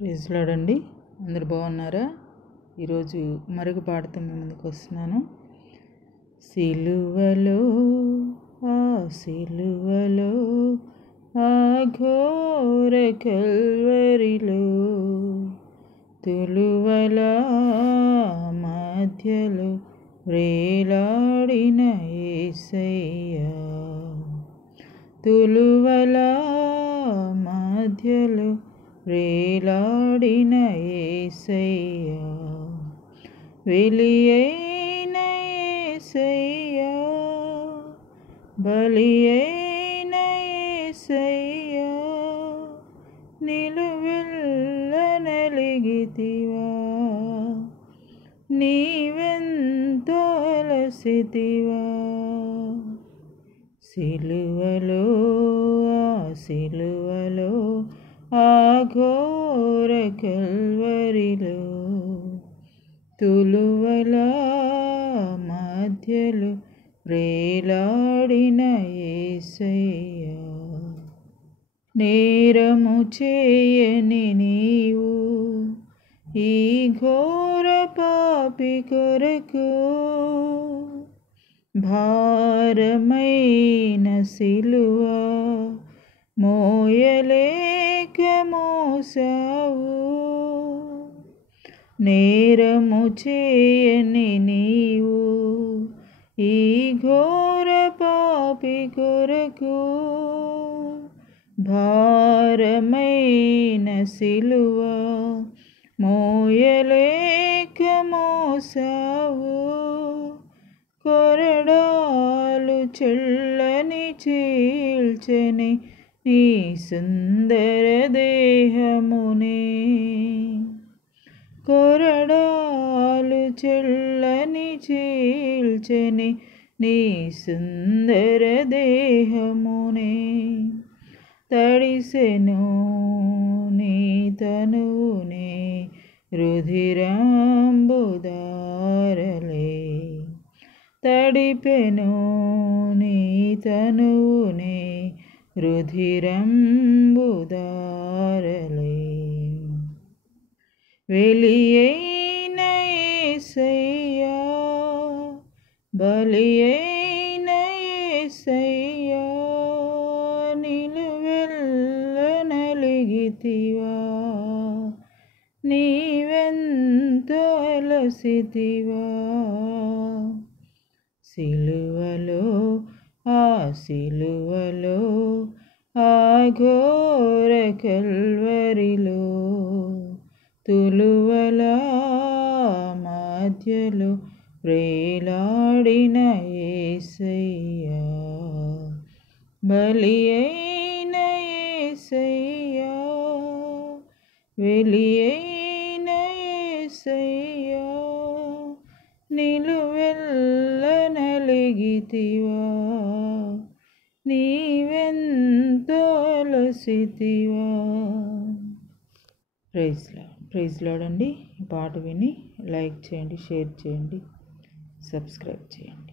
Praise lord అండి. అందరు బాగున్నారా? ఈరోజు మరొక పాటతో మీ ముందుకు వస్తున్నాను. సిలువలో సిలువలో ఆ ఘోర కల్వరిలో తులువల మధ్యలో వేలాడిన యేసయ్యా, తులువల మధ్యలో వేలాడిన యేసయ్యా, వెలియైన యేసయ్యా, బలియైన యేసయ్యా, నిలువెల్ల నలిగితివా, నీవెంతో అలసితివా. సిలువలో సిలువలో ఆ ఘోర కల్వరిలో తులువల మధ్యలో వేలాడిన యేసయ్యా, నేరము చేయని నీవు ఈ ఘోర పాపి కొరకు భారమైన సిలువ మోయలేక మోసావు, నేరము చేయని నీవు ఈ ఘోర పాపి కొరకు భారమైన సిలువ మోయలేక మోసావు, కొరడాలు చెల్లని చీల్చని నీ సుందర దేహమునే, కొరడాలు చెల్లని చీల్చని నీ సుందర దేహమునే, తడిసెను నీ తనువునే రుధిరంబుదారలే, తడిపెను నీ తనువునే రుధిరంబుదారలే, వెలియైన యేసయ్యా, బలియైన యేసయ్యా, నిలువెల్ల నలిగితివా, నీవెంతో అలసితివా. సిలువలో సిలువలో ఆ ఘోర కల్వరిలో తులువల మధ్యలో వేలాడిన యేసయ్యా, బలియైన యేసయ్యా, వెలియైన యేసయ్యా, నిలువెల్ల నలిగితివా, నీవెంతో అలసితివా. ప్రైజ్ లార్డ్ అండి. ఈ పాట విని లైక్ చేయండి, షేర్ చేయండి, సబ్స్క్రైబ్ చేయండి.